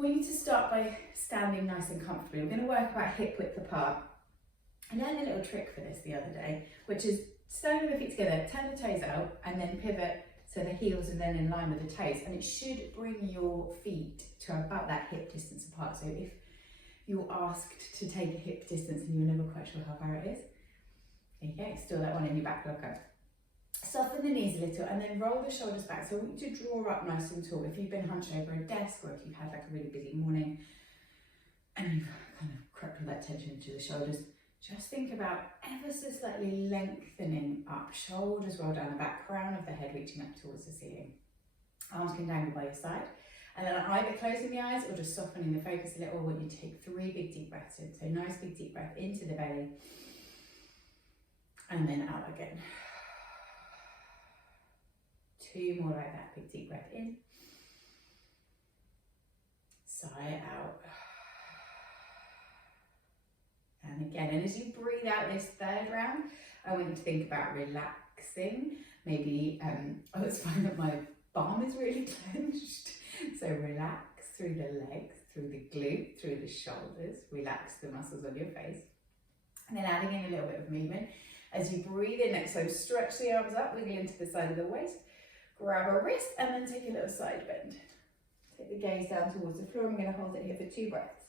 I want you to start by standing nice and comfortably. We're going to work about hip width apart. I learned a little trick for this the other day, which is stand with the feet together, turn the toes out, and then pivot so the heels are then in line with the toes. And it should bring your feet to about that hip distance apart. So if you're asked to take a hip distance and you're never quite sure how far it is, there you go, still that one in your back locker. Soften the knees a little and then roll the shoulders back. So I want you to draw up nice and tall. If you've been hunched over a desk or if you've had like a really busy morning and you've kind of crept all that tension into the shoulders, just think about ever so slightly lengthening up, shoulders roll down the back, crown of the head reaching up towards the ceiling. Arms can dangle by your side. And then either closing the eyes or just softening the focus a little, I want you to take 3 big deep breaths in. So nice big deep breath into the belly and then out again. 2 more like that, big deep breath in, sigh out, and again. And as you breathe out this third round, I want you to think about relaxing. Maybe, I always find that my bum is really clenched, so relax through the legs, through the glute, through the shoulders, relax the muscles on your face, and then adding in a little bit of movement. As you breathe in, so stretch the arms up, wiggle into the side of the waist, grab a wrist and then take a little side bend. Take the gaze down towards the floor. I'm going to hold it here for 2 breaths.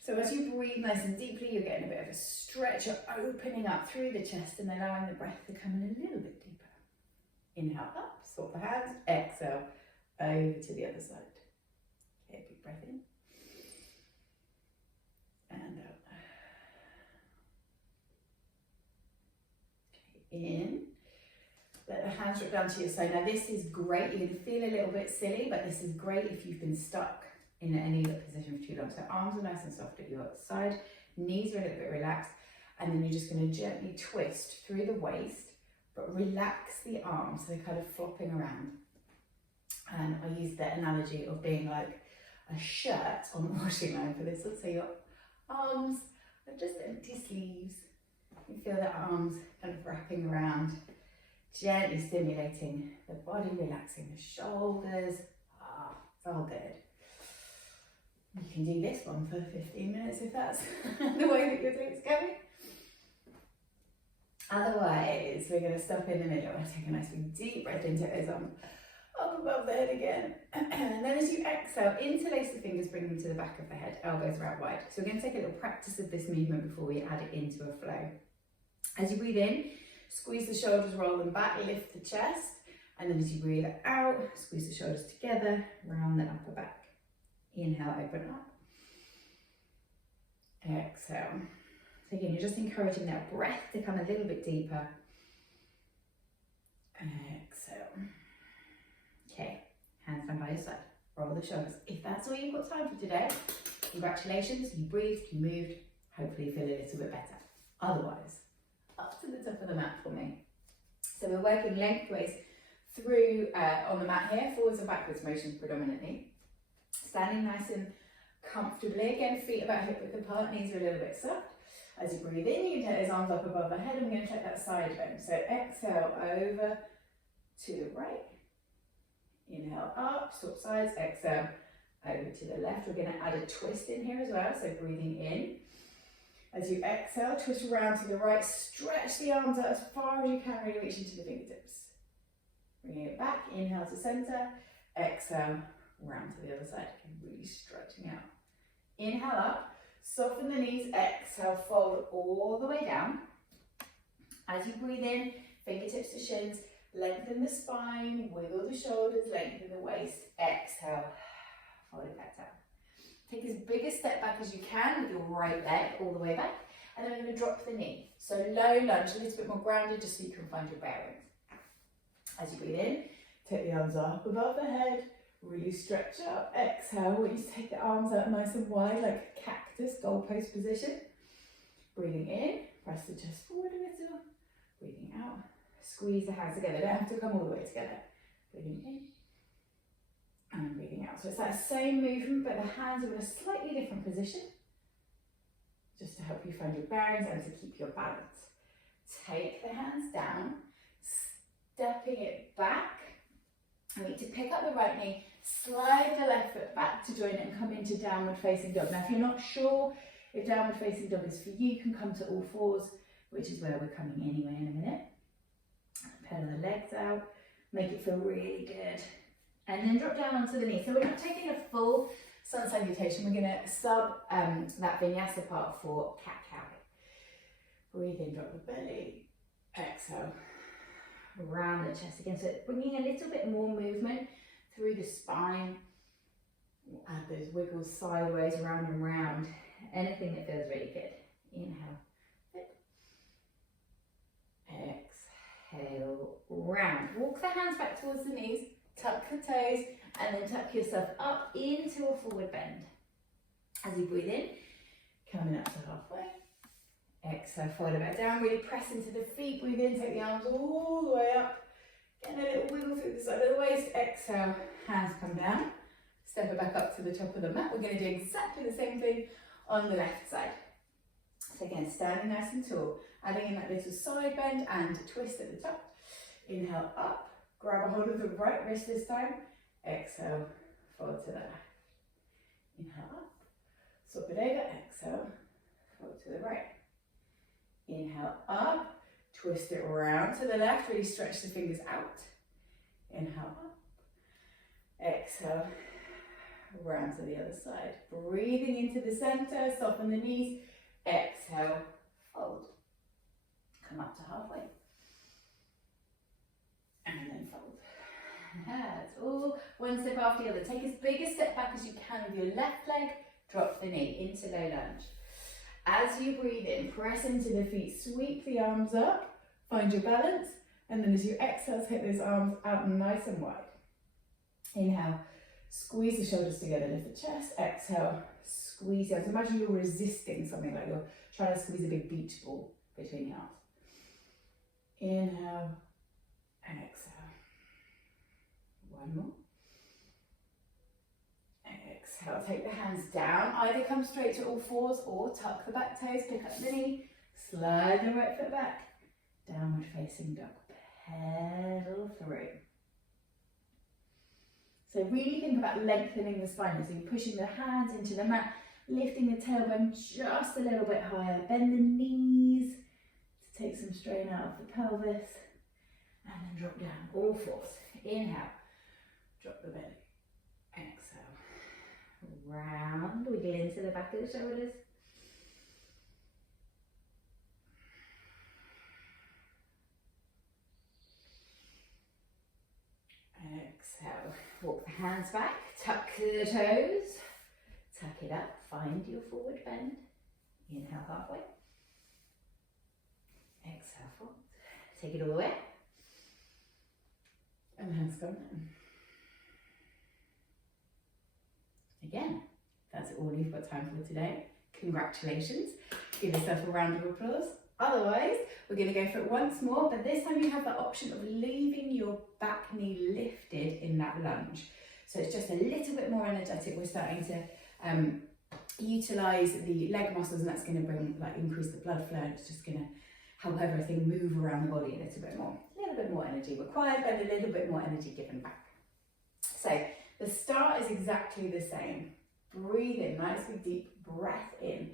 So as you breathe nice and deeply, you're getting a bit of a stretch. You're opening up through the chest and allowing the breath to come in a little bit deeper. Inhale up, swap the hands, exhale, over to the other side. Okay, big breath in. And out. Okay, in. Let the hands drop down to your side. Now this is great. You're going to feel a little bit silly, but this is great if you've been stuck in any other position for too long. So arms are nice and soft at your side, knees are a little bit relaxed, and then you're just going to gently twist through the waist, but relax the arms so they're kind of flopping around. And I use the analogy of being like a shirt on the washing line for this one. So your arms are just empty sleeves. You feel the arms kind of wrapping around, gently stimulating the body, relaxing the shoulders. It's all good. You can do this one for 15 minutes if that's the way that your day's going. Otherwise, we're going to stop in the middle and take a nice big deep breath into those arms up above the head again. And then as you exhale, interlace the fingers, bring them to the back of the head, elbows are out wide. So we're going to take a little practice of this movement before we add it into a flow. As you breathe in, squeeze the shoulders, roll them back, lift the chest. And then as you breathe out, squeeze the shoulders together, round the upper back. Inhale, open up. Exhale. So again, you're just encouraging that breath to come a little bit deeper. Exhale. Okay, hands down by your side. Roll the shoulders. If that's all you've got time for today, congratulations, you breathed, you moved, hopefully you feel a little bit better. Otherwise, up to the top of the mat for me. So we're working lengthways through on the mat here, forwards and backwards motions predominantly. Standing nice and comfortably. Again, feet about hip width apart, knees are a little bit soft. As you breathe in, you can take those arms up above the head and we're going to take that side bend. So exhale over to the right. Inhale up, swap sides, exhale over to the left. We're going to add a twist in here as well, so breathing in. As you exhale, twist around to the right, stretch the arms out as far as you can, really reach into the fingertips. Bringing it back, inhale to center, exhale, round to the other side, really stretching out. Inhale up, soften the knees, exhale, fold all the way down. As you breathe in, fingertips to shins, lengthen the spine, wiggle the shoulders, lengthen the waist, exhale, fold it back down. Take as big a step back as you can with your right leg all the way back, and then we're going to drop the knee. So low lunge, a little bit more grounded just so you can find your bearings. As you breathe in, take the arms up above the head, really stretch out, exhale, I want you to take the arms out nice and wide like a cactus, goalpost position. Breathing in, press the chest forward a little, breathing out, squeeze the hands together, they don't have to come all the way together. Breathing in, and breathing out. So it's that same movement, but the hands are in a slightly different position, just to help you find your bearings and to keep your balance. Take the hands down, stepping it back. I need to pick up the right knee, slide the left foot back to join it and come into downward facing dog. Now if you're not sure if downward facing dog is for you, you can come to all fours, which is where we're coming anyway in a minute. Pedal the legs out, make it feel really good. And then drop down onto the knee. So we're not taking a full sun salutation, we're going to sub that vinyasa part for cat-cow. Breathe in, drop the belly, exhale, round the chest again. So bringing a little bit more movement through the spine. Add those wiggles sideways, round and round. Anything that feels really good. Inhale. Exhale, round. Walk the hands back towards the knees, tuck the toes, and then tuck yourself up into a forward bend. As you breathe in, coming up to halfway. Exhale, fold it back down, really press into the feet, breathe in, take the arms all the way up. Get a little wiggle through the side of the waist. Exhale, hands come down. Step it back up to the top of the mat. We're going to do exactly the same thing on the left side. So again, standing nice and tall, adding in that little side bend and twist at the top. Inhale up, grab a hold of the right wrist this time. Exhale, fold to the left. Inhale up, swap it over, exhale, fold to the right. Inhale up, twist it round to the left, really stretch the fingers out. Inhale up, exhale, round to the other side. Breathing into the center, soften the knees, exhale, fold. Come up to halfway. And then fold. That's all. One step after the other. Take as big a step back as you can with your left leg, drop the knee into low lunge. As you breathe in, press into the feet, sweep the arms up, find your balance, and then as you exhale, take those arms out nice and wide. Inhale, squeeze the shoulders together, lift the chest, exhale, squeeze the arms. Imagine you're resisting something, like you're trying to squeeze a big beach ball between your arms. Inhale and exhale. One more. Exhale, take the hands down. Either come straight to all fours or tuck the back toes, pick up the knee, slide the right foot back, downward facing dog. Pedal through. So really think about lengthening the spine. So you're pushing the hands into the mat, lifting the tailbone just a little bit higher. Bend the knees to take some strain out of the pelvis. And then drop down, all fours. Inhale, drop the belly. Exhale. Round, wiggle into the back of the shoulders. Exhale, walk the hands back, tuck the toes, tuck it up, find your forward bend. Inhale halfway. Exhale forward. Take it all the way. And the hands come down. Again, that's all you've got time for today. Congratulations. Give yourself a round of applause. Otherwise, we're going to go for it once more, but this time you have the option of leaving your back knee lifted in that lunge. So it's just a little bit more energetic. We're starting to utilize the leg muscles, and that's going to bring, increase the blood flow. It's just going to help everything move around the body a little bit more. A little bit more energy required, but a little bit more energy given back. So the start is exactly the same. Breathe in, nicely deep breath in.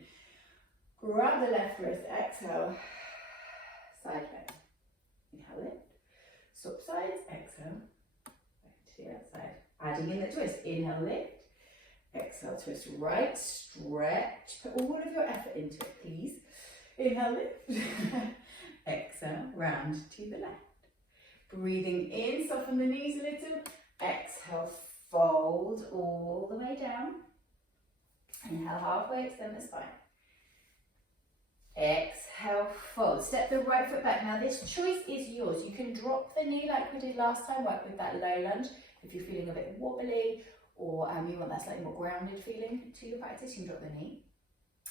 Grab the left wrist, exhale, side bend. Inhale, lift. Swap sides, exhale, back to the outside. Adding in the twist, inhale, lift. Exhale, twist right, stretch. Put all of your effort into it, please. Inhale, lift. Exhale, round to the left. Breathing in, soften the knees a little. Exhale, fold all the way down. Inhale, halfway, extend the spine. Exhale, fold. Step the right foot back. Now this choice is yours. You can drop the knee like we did last time, work with that low lunge. If you're feeling a bit wobbly or you want that slightly more grounded feeling to your practice, you can drop the knee.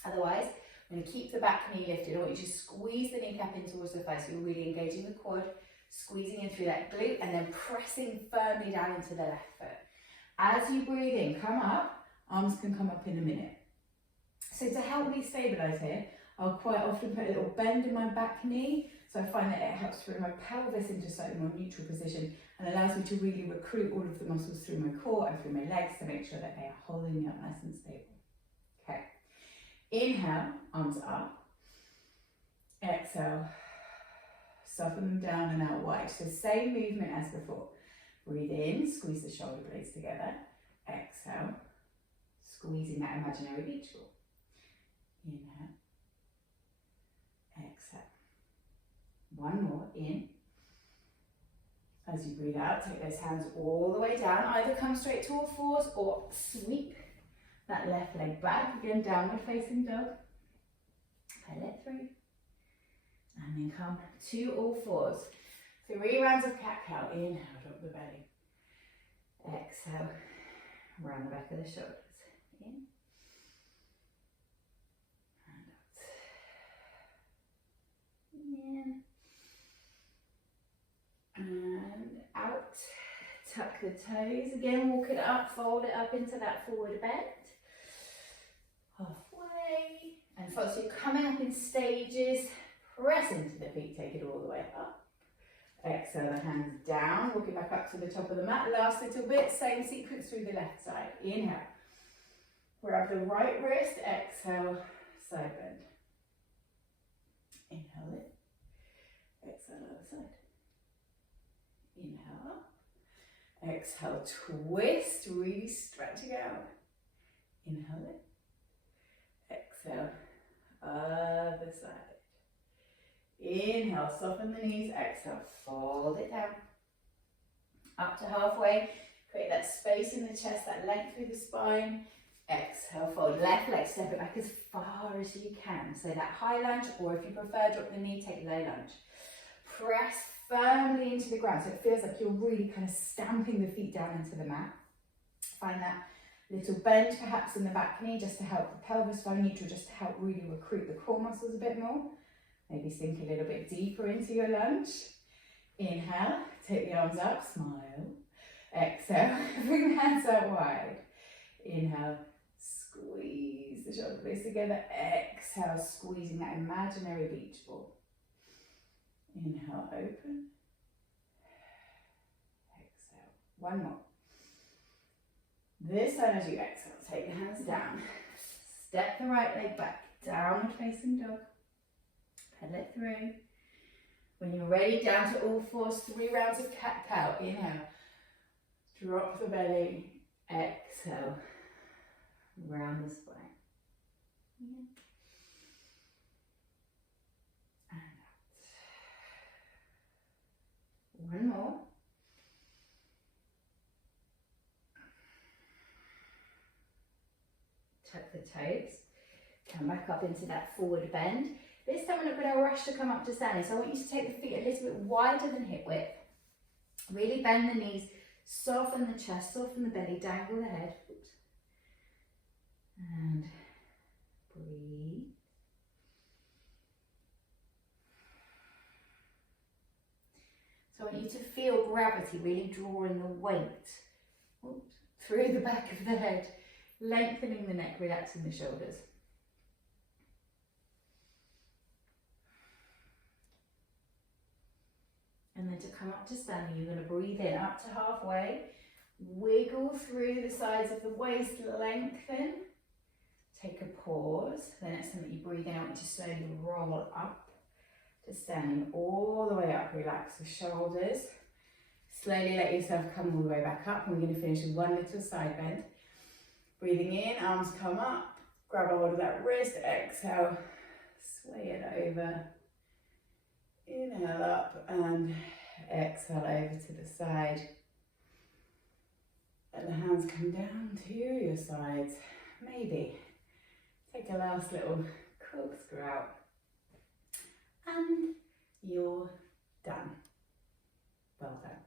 Otherwise, I'm going to keep the back knee lifted. I want you to squeeze the kneecap in towards the thigh, so you're really engaging the quad, squeezing in through that glute, and then pressing firmly down into the left foot. As you breathe in, come up. Arms can come up in a minute. So to help me stabilise here, I'll quite often put a little bend in my back knee So I find that it helps bring my pelvis into a slightly more neutral position and allows me to really recruit all of the muscles through my core and through my legs to make sure that they are holding me up nice and stable. Okay. Inhale, arms up. Exhale, soften them down and out wide. So same movement as before. Breathe in, squeeze the shoulder blades together. Exhale, squeezing that imaginary beach ball. Inhale, exhale. One more, in. As you breathe out, take those hands all the way down. Either come straight to all fours or sweep that left leg back. Again, downward facing dog. Pedal it through. And then come to all fours. 3 rounds of cat-cow. Inhale, drop the belly. Exhale, round the back of the shoulders. In. And out. In. And out. Tuck the toes. Again, walk it up, fold it up into that forward bend. Halfway. And so you're coming up in stages. Press into the feet, take it all the way up. Exhale, the hands down, walk it back up to the top of the mat. Last little bit, same sequence through the left side. Inhale. Grab the right wrist, exhale, side bend. Inhale it. Exhale, other side. Inhale up. Exhale, twist, really stretch it out. Inhale it. Exhale, other side. Inhale, soften the knees, exhale, fold it down. Up to halfway, create that space in the chest, that length through the spine. Exhale, fold, left leg, step it back as far as you can. So that high lunge, or if you prefer, drop the knee, take low lunge. Press firmly into the ground, so it feels like you're really kind of stamping the feet down into the mat. Find that little bend perhaps in the back knee, just to help the pelvis flow neutral, just to help really recruit the core muscles a bit more. Maybe sink a little bit deeper into your lunge. Inhale, take the arms up, smile. Exhale, bring the hands out wide. Inhale, squeeze the shoulder blades together. Exhale, squeezing that imaginary beach ball. Inhale, open. Exhale, one more. This time as you exhale, take the hands down. Step the right leg back, downward facing dog. Pedal it through. When you're ready, down to all fours, 3 rounds of cat-cow. Inhale, drop the belly, exhale, round the spine. In. And out. One more. Tuck the toes. Come back up into that forward bend. This time we're not going to rush to come up to standing, so I want you to take the feet a little bit wider than hip width. Really bend the knees, soften the chest, soften the belly, dangle the head. Oops. And breathe. So I want you to feel gravity really drawing the weight through the back of the head, lengthening the neck, relaxing the shoulders. And then to come up to standing, you're going to breathe in up to halfway, wiggle through the sides of the waist, lengthen, take a pause. The next time that you breathe in, I want you to slowly roll up to standing all the way up. Relax the shoulders. Slowly let yourself come all the way back up. And we're going to finish with one little side bend. Breathing in, arms come up, grab a hold of that wrist, exhale, sway it over. Inhale up and exhale over to the side. Let the hands come down to your sides. Maybe take a last little corkscrew out. And you're done. Well done.